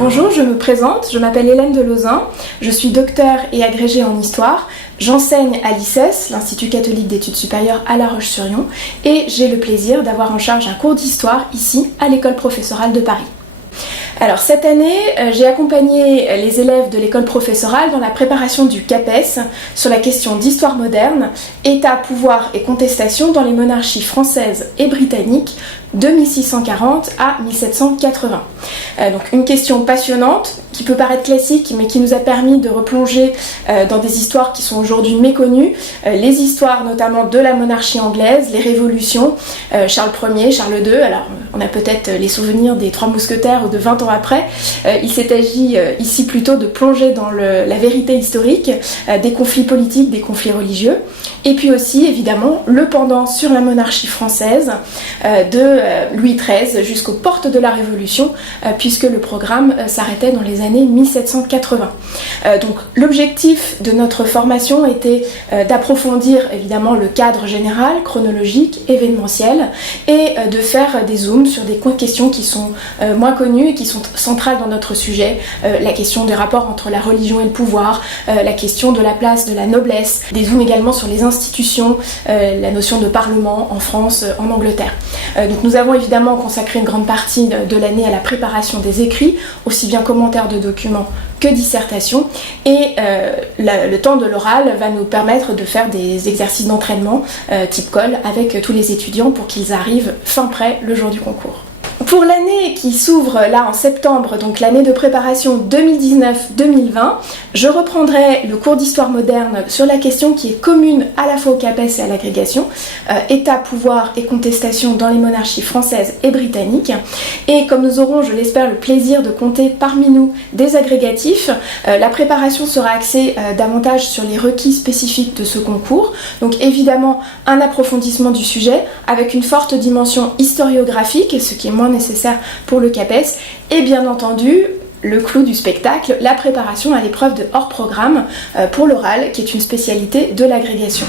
Bonjour, je me présente, je m'appelle Hélène Delozin, je suis docteure et agrégée en histoire, j'enseigne à l'ICES, l'Institut catholique d'études supérieures à La Roche-sur-Yon, et j'ai le plaisir d'avoir en charge un cours d'histoire ici à l'école professorale de Paris. Alors cette année, j'ai accompagné les élèves de l'école professorale dans la préparation du CAPES sur la question d'histoire moderne, État, pouvoir et contestation dans les monarchies françaises et britanniques de 1640 à 1780. Donc une question passionnante qui peut paraître classique mais qui nous a permis de replonger dans des histoires qui sont aujourd'hui méconnues, les histoires notamment de la monarchie anglaise, les révolutions, Charles Ier, Charles II, alors on a peut-être les souvenirs des Trois Mousquetaires ou de 20 ans après, il s'est agi ici plutôt de plonger dans la vérité historique des conflits politiques, des conflits religieux, et puis aussi évidemment le pendant sur la monarchie française de Louis XIII jusqu'aux portes de la Révolution, puisque le programme s'arrêtait dans les années 1780. Donc l'objectif de notre formation était d'approfondir évidemment le cadre général, chronologique, événementiel, et de faire des zooms sur des questions qui sont moins connues et qui sont centrales dans notre sujet, la question des rapports entre la religion et le pouvoir, la question de la place de la noblesse, des zooms également sur les institutions, la notion de parlement en France, en Angleterre. Donc nous avons évidemment consacré une grande partie de l'année à la préparation des écrits, aussi bien commentaires de documents que dissertations, et le temps de l'oral va nous permettre de faire des exercices d'entraînement type colle avec tous les étudiants pour qu'ils arrivent fin prêt le jour du concours. Pour l'année qui s'ouvre là en septembre, donc l'année de préparation 2019-2020, je reprendrai le cours d'histoire moderne sur la question qui est commune à la fois au CAPES et à l'agrégation, État, pouvoir et contestation dans les monarchies françaises et britanniques. Et comme nous aurons, je l'espère, le plaisir de compter parmi nous des agrégatifs, la préparation sera axée davantage sur les requis spécifiques de ce concours. Donc évidemment un approfondissement du sujet avec une forte dimension historiographique, ce qui est moins nécessaire pour le CAPES, et bien entendu le clou du spectacle, la préparation à l'épreuve de hors programme pour l'oral, qui est une spécialité de l'agrégation.